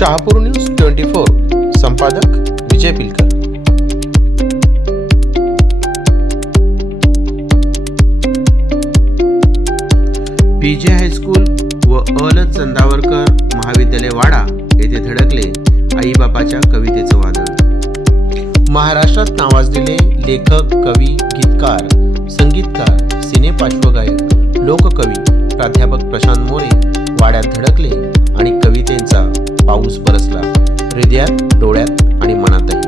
Shahapur news twenty four. संपादक विजय पिलकर. P जे high school व अल चंदावरकर महाविद्यालय वाडा येथे धडकले आईबापाच्या कवितेचं वादळ. महाराष्ट्रात नावाजलेले लेखक कवी गीतकार संगीतकार सिनेपार्श्वगायक लोककवी प्राध्यापक प्रशांत मोरे वाड्यात धडकले आणि कवितेचा पाऊस बरसला हृदयात डोळ्यात आणि मनातही.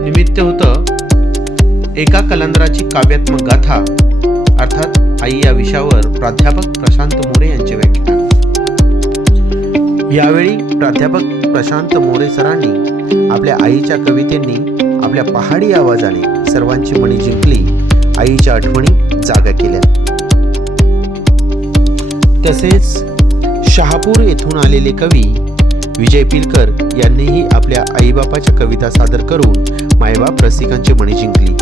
निमित्त होतं एका कलंदराची काव्यात्मक गाथा अर्थात आई या विषयावर प्राध्यापक प्रशांत मोरे यांचे व्याख्यान यावेळी प्राध्यापक प्रशांत मोरे सरांनी आपल्या आईच्या कवितेंनी आपल्या पहाडी आवाजाने सर्वांची मणी जिंकली आईच्या आठवणी जागा केल्या तसेच शहापूर येथून आलेले कवी विजय पिलकर यांनीही आपल्या आईबापाच्या कविता सादर करून मायबाप रसिकांची मणी जिंकली.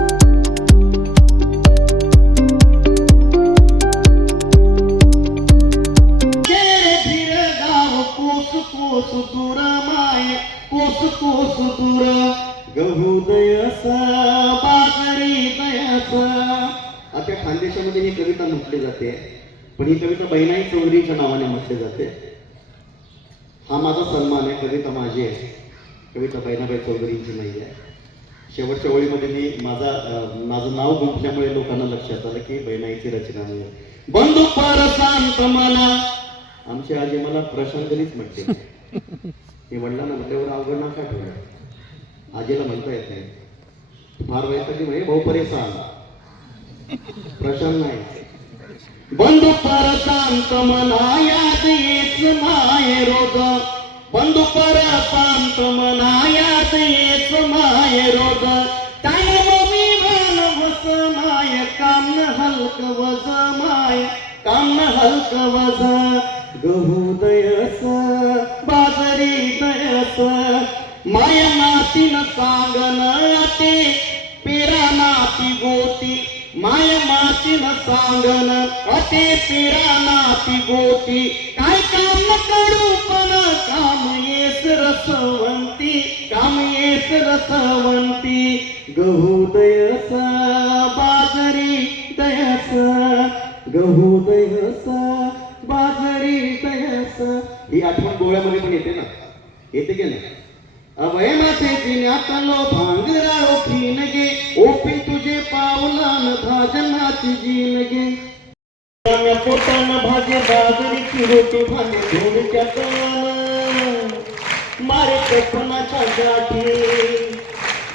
तेरे खानदेशामध्ये ही कविता म्हटली जाते. पण ही कविता बहिणाई चौधरीच्या नावाने म्हटली जाते. हा माझा सन्मान आहे कविता माझी आहे. कविता बहिणाबाई चौधरींची नाही आहे. शेवटच्या ओळीमध्ये मी माझा माझं नाव गुंतल्यामुळे लोकांना लक्षात आलं की बहिणाईची रचना नाही बंधू पर मला आमची आजी मला प्रशांतनीच म्हणते. मी म्हणला ना म्हटल्यावर अवघड नका ठेवलं आजीला म्हणता येत नाही. फार वैतागी म्हणजे भाऊ परेशान. प्रशांत नाही. ಬಂದು पर शांत मना ಮಾಯ ರೋಗ माय रोग. बंधू पर ಮಾಯ ರೋಗ याद माय रोग. काय मी मान वस माय काम हलक वज माय काम हलक वज. गहू दयस बाजरी दयस. माय नातीन सांगन ते पेरा नाती गोती माय मातीन सांगन अति पिरा नाती गोती. काय काम करू पण काम येस रसवंती काम येस रसवंती. गहू दयस बाजरी दयस गहू दयस बाजरी दयस. ही आठवण डोळ्यामध्ये पण येते ना? येते की नाही? अवय माथे जिन्यातलो भांगराळो खीन ओपी तुझे पावलान भाजनाची जीनगे पोटान भाजे बाजरीची रोटी भाजे धुळच्या कळान मारे कल्पनाच्या गाठी.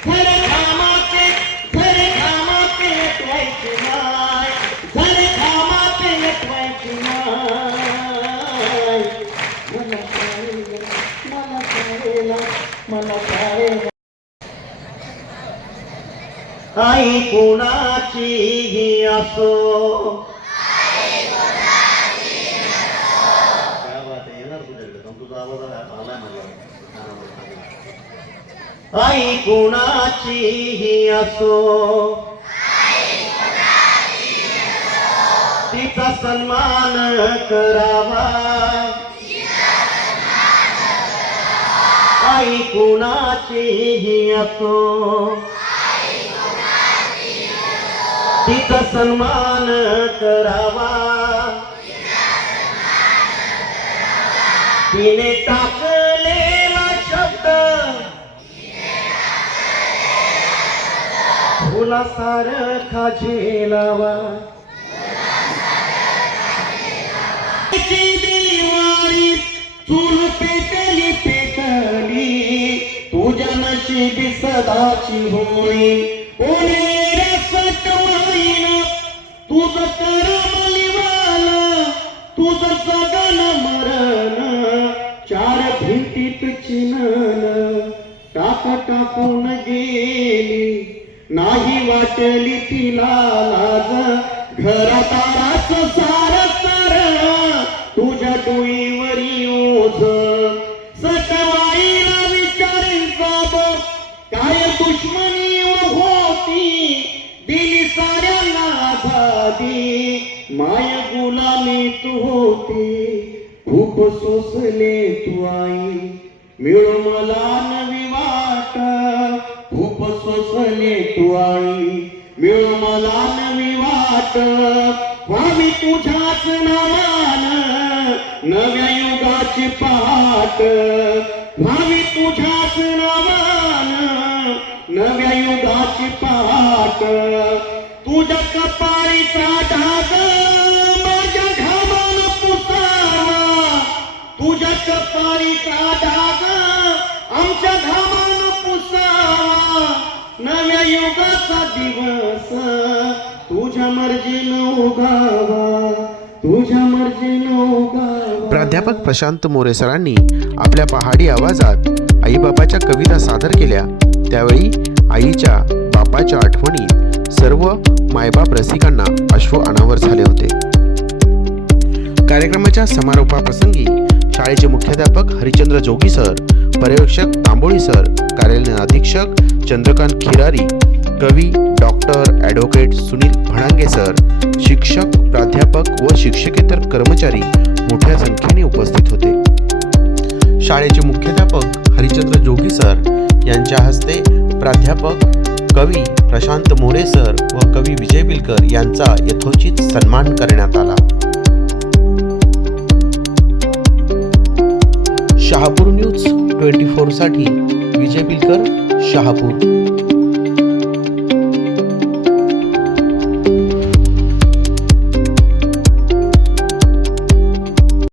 घर कामाचे घर कामाचे नटवायची आई कोणाची ही असो. काय बात आहे येणार तुझ्याकडे. पण तुझा आवाज आलाय मला. आई कोणाची ही असो. तिचा सन्मान करावा. आई कुणाची ही असो. तिचा सन्मान करावा. तिने टाकलेला शब्द फुलासारखा झेलावा. दिवाळी चूल पेटली पेटली. तुझ्या नशिबी सदाची होळी. ओले तुझं तर लिवाल तुझं सगन मरण चार भिंतीत चिनन टाक टाकून गेली. नाही वाटली तिला लाज घरात सारा माय गुलामी तू होती खूप सोसले तू आई. मिळो मला नवी वाट खूप सोसले तू आई. मिळो मला नवी वाट व्हावी तुझ्याच नामान नव्या युगाची पहाट. व्हावी तुझ्याच नामान नव्या युगाची पहाट. उदक कपाळीचा डाग माझ्या घामान पुसावा. तुझ्या कपाळीचा डाग आमच्या घामान पुसावा. नव्या युगाचा दिवस तुझ्या मर्जीनं उगावा. तुझ्या मर्जीनं उगावा. प्राध्यापक प्रशांत मोरे सरांनी आपल्या पहाडी आवाजात आईबापाच्या कविता सादर केल्या. त्यावेळी आईच्या बापाच्या आठवणीत सर्व मायबाप रसिकांना अश्व अनावर झाले होते. कार्यक्रमाच्या समारोपाप्रसंगी शाळेचे मुख्याध्यापक हरिचंद्र जोगी सर पर्यवेक्षक तांबोळी सर कार्यालय अधीक्षक चंद्रकांत खिरारी कवी doctor advocate Sunil Bhanange sir शिक्षक प्राध्यापक व शिक्षकेतर कर्मचारी मोठ्या संख्येने उपस्थित होते. शाळेचे मुख्याध्यापक हरिचंद्र जोगी सर यांच्या हस्ते प्राध्यापक कवी प्रशांत मोरे सर व कवी विजय बिलकर यांचा यथोचित सन्मान करण्यात आला. शहापूर न्यूज ट्वेंटी फोरसाठी विजय बिलकर शहापूर.